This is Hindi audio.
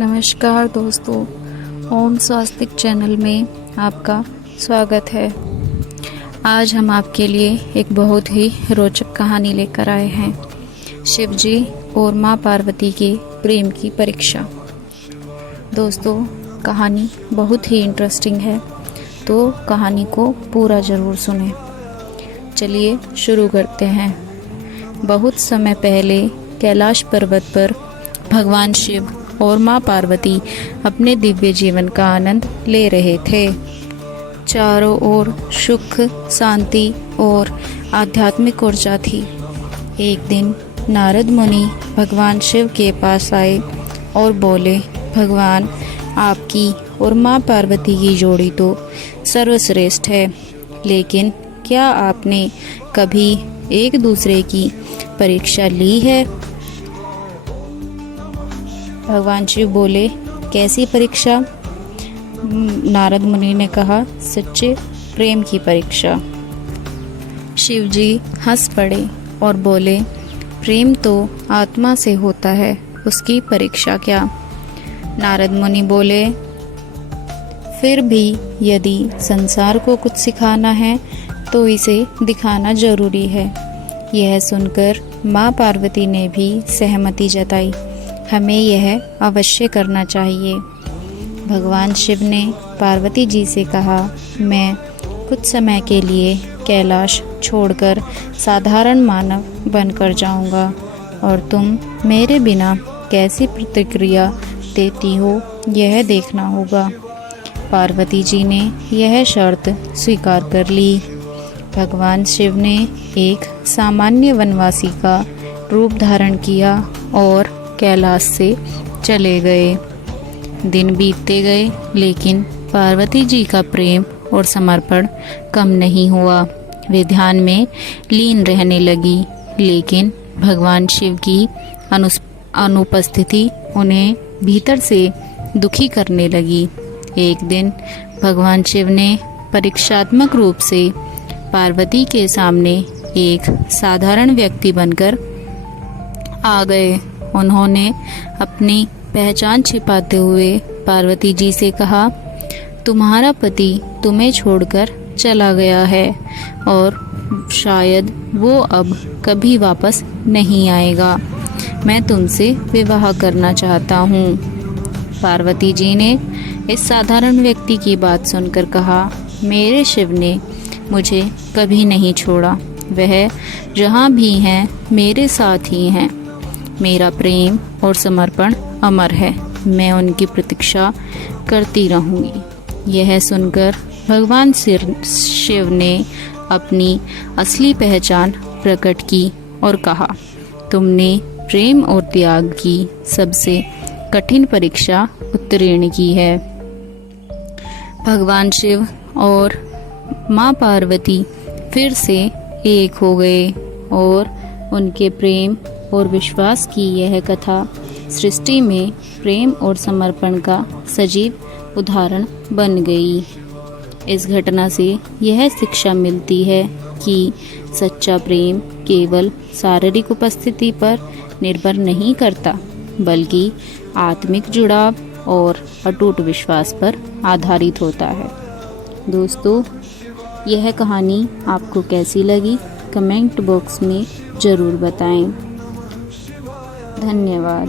नमस्कार दोस्तों, ओम स्वास्तिक चैनल में आपका स्वागत है। आज हम आपके लिए एक बहुत ही रोचक कहानी लेकर आए हैं, शिव जी और माँ पार्वती के प्रेम की परीक्षा। दोस्तों, कहानी बहुत ही इंटरेस्टिंग है, तो कहानी को पूरा ज़रूर सुनें। चलिए शुरू करते हैं। बहुत समय पहले कैलाश पर्वत पर भगवान शिव और माँ पार्वती अपने दिव्य जीवन का आनंद ले रहे थे। चारों ओर सुख, शांति और आध्यात्मिक ऊर्जा थी। एक दिन नारद मुनि भगवान शिव के पास आए और बोले, भगवान, आपकी और माँ पार्वती की जोड़ी तो सर्वश्रेष्ठ है, लेकिन क्या आपने कभी एक दूसरे की परीक्षा ली है? भगवान शिव बोले, कैसी परीक्षा? नारद मुनि ने कहा, सच्चे प्रेम की परीक्षा। शिव जी हंस पड़े और बोले, प्रेम तो आत्मा से होता है, उसकी परीक्षा क्या? नारद मुनि बोले, फिर भी यदि संसार को कुछ सिखाना है तो इसे दिखाना जरूरी है। यह सुनकर माँ पार्वती ने भी सहमति जताई, हमें यह अवश्य करना चाहिए। भगवान शिव ने पार्वती जी से कहा, मैं कुछ समय के लिए कैलाश छोड़कर साधारण मानव बनकर जाऊंगा और तुम मेरे बिना कैसी प्रतिक्रिया देती हो यह देखना होगा। पार्वती जी ने यह शर्त स्वीकार कर ली। भगवान शिव ने एक सामान्य वनवासी का रूप धारण किया और कैलाश से चले गए। दिन बीतते गए, लेकिन पार्वती जी का प्रेम और समर्पण कम नहीं हुआ। वे ध्यान में लीन रहने लगी, लेकिन भगवान शिव की अनुपस्थिति उन्हें भीतर से दुखी करने लगी। एक दिन भगवान शिव ने परीक्षात्मक रूप से पार्वती के सामने एक साधारण व्यक्ति बनकर आ गए। उन्होंने अपनी पहचान छिपाते हुए पार्वती जी से कहा, तुम्हारा पति तुम्हें छोड़कर चला गया है और शायद वो अब कभी वापस नहीं आएगा। मैं तुमसे विवाह करना चाहता हूँ। पार्वती जी ने इस साधारण व्यक्ति की बात सुनकर कहा, मेरे शिव ने मुझे कभी नहीं छोड़ा, वह जहाँ भी हैं मेरे साथ ही हैं। मेरा प्रेम और समर्पण अमर है, मैं उनकी प्रतीक्षा करती रहूँगी। यह सुनकर भगवान शिव ने अपनी असली पहचान प्रकट की और कहा, तुमने प्रेम और त्याग की सबसे कठिन परीक्षा उत्तीर्ण की है। भगवान शिव और माँ पार्वती फिर से एक हो गए और उनके प्रेम और विश्वास की यह कथा सृष्टि में प्रेम और समर्पण का सजीव उदाहरण बन गई। इस घटना से यह शिक्षा मिलती है कि सच्चा प्रेम केवल शारीरिक उपस्थिति पर निर्भर नहीं करता, बल्कि आत्मिक जुड़ाव और अटूट विश्वास पर आधारित होता है। दोस्तों, यह कहानी आपको कैसी लगी कमेंट बॉक्स में ज़रूर बताएं। धन्यवाद।